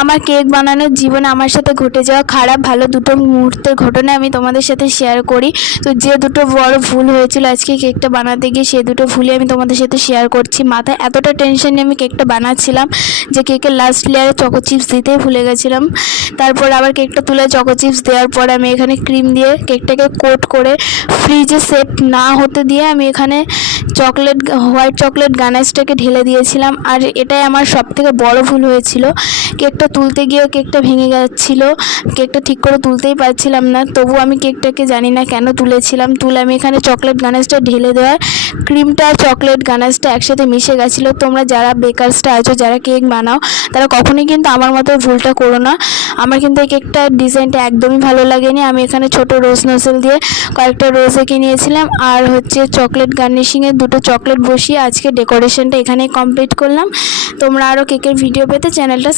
আমার কেক বানানোর জীবনে আমার সাথে ঘটে যাওয়া খারাপ ভালো দুটো মুহূর্তের ঘটনা আমি তোমাদের সাথে শেয়ার করি। তো যে দুটো বড় ভুল হয়েছিল আজকে কেকটা বানাতে গিয়ে, সেই দুটো ভুলই আমি তোমাদের সাথে শেয়ার করছি। মাথায় এতটা টেনশন নিয়ে আমি কেকটা বানাচ্ছিলাম যে কেকের লাস্ট লেয়ারে চকো চিপস দিতেই ভুলে গেছিলাম। তারপর আবার কেকটা তুলে চকো চিপস দেওয়ার পর আমি এখানে ক্রিম দিয়ে কেকটাকে কোট করে ফ্রিজে সেট না হতে দিয়ে আমি এখানে হোয়াইট চকলেট গানাশটাকে ঢেলে দিয়েছিলাম। আর এটাই আমার সবথেকে বড় ভুল হয়েছিল। কেকটা তুলতে গিয়ে কেকটা ভেঙে যাচ্ছিল, কেকটা ঠিক করে তুলতেই পারছিলাম না। তবু আমি কেকটাকে জানি না কেন তুলেছিলাম। তুলে আমি এখানে চকলেট গানাশটা ঢেলে দেওয়ার ক্রিমটা আর চকলেট গানাশটা একসাথে মিশে গেছিলো। তোমরা যারা বেকারসটা আছো, যারা কেক বানাও, তারা কখনোই কিন্তু আমার মতো ভুলটা করো না। আমার কিন্তু এই কেকটার ডিজাইনটা একদমই ভালো লাগেনি। আমি এখানে ছোট রোজ নজল দিয়ে কয়েকটা রোজ এঁকে নিয়েছিলাম আর চকলেট গার্নিশিংয়ের দুটো চকলেট বসিয়ে আজকে ডেকোরেশনটা এখানেই কমপ্লিট করলাম। তোমরা আরও কেকের ভিডিও পেতে চ্যানেলটা